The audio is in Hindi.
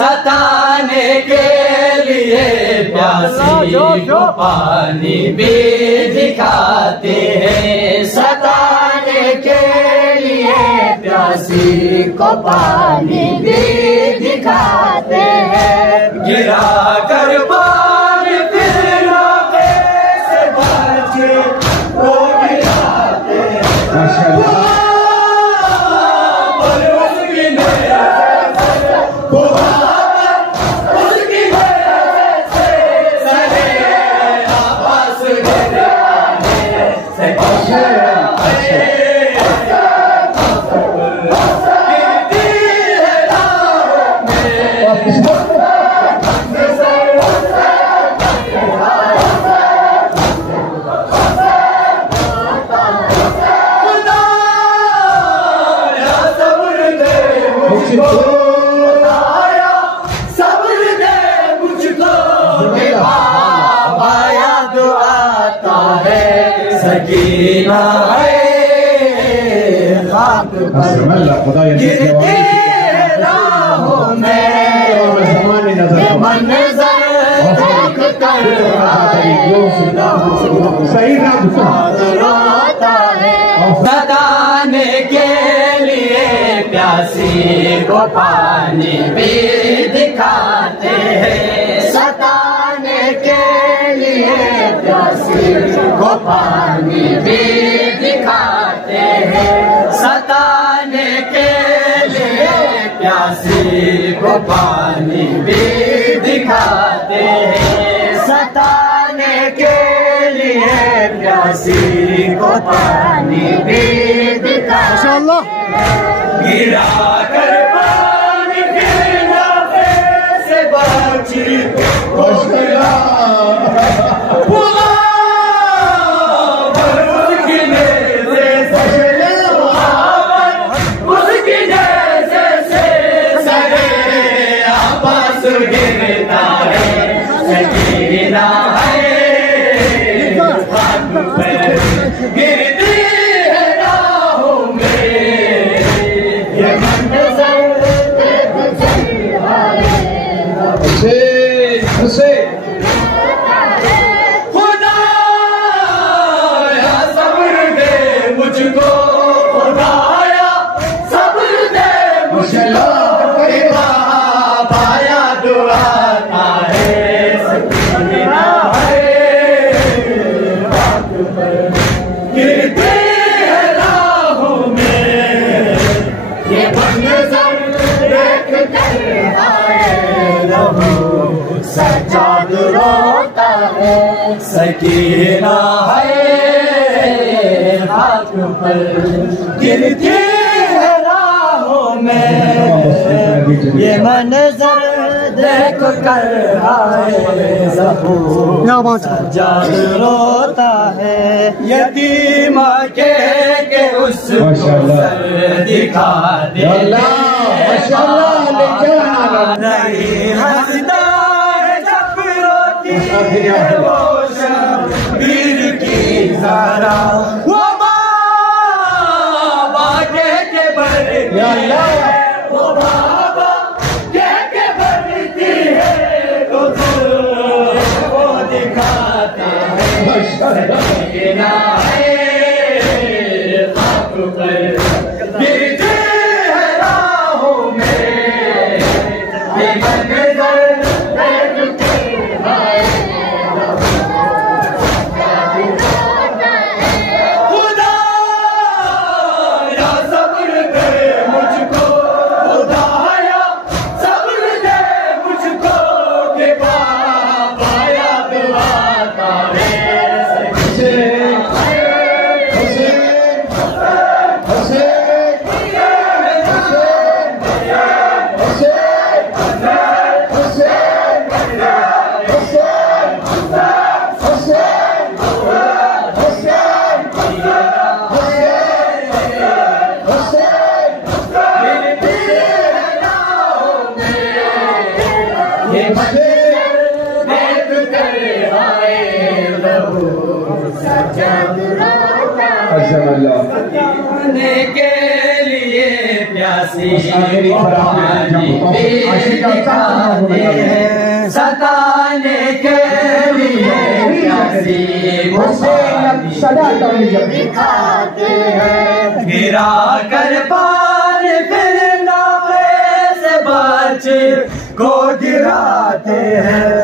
सताने के लिए प्यासी को पानी भी दिखाते हैं, सताने के लिए प्यासी को पानी भी दिखाते हैं। गिरा कर पानी फिर रोके से बचे वो गिराते हैं। सब्र दे मुझको पाया दुआता है, सकीना है खाक पर गिरते राहों में, मंज़र देख कर सही रोता है। सताने के लिए प्यासी को पानी भी दिखाते हैं, सताने के लिए प्यासी को पानी भी दिखाते हैं, सताने के लिए प्यासी को पानी भी दिखाते हैं, सताने के लिए प्यासी को पानी भी दिखाते हैं। गिरा कर पानी फिर नाफे से बची गिरता है, सकीना है गिरती है राहों में, ये मंज़र उसे खुदाया सब्र दे मुझको, खुदाया सब्र दे मुझको, पाया दुआता है, सकीना है गिरते हैं राहों में, ये मंज़र देख कर आए रहो सज्जाद रोता है, सकीना है खाक पर गिरती है राहों में, ये मंज़र देख कर आए सज्जाद रोता है। यतीम के उसको सर दिखा दे, नहीं हंसता है जब रोती है वो शबीर की ज़रा, वो बाबा के बढ़ती है, वो बाबा के बढ़ती है, तो वो दिखाते हैं, सकीना है खाक पर गिरते हैं राहों में, ये मंज़र देख कर आए खुदा या सब्र दे मुझको, खुदाया सब्र दे मुझको, के पाया दुआता है, सताने के लिए प्यासी दिखाते हैं, सताने के लिए प्यासी दिखाते हैं। गिरा कर पार फिर नावे से बच को गिराते हैं,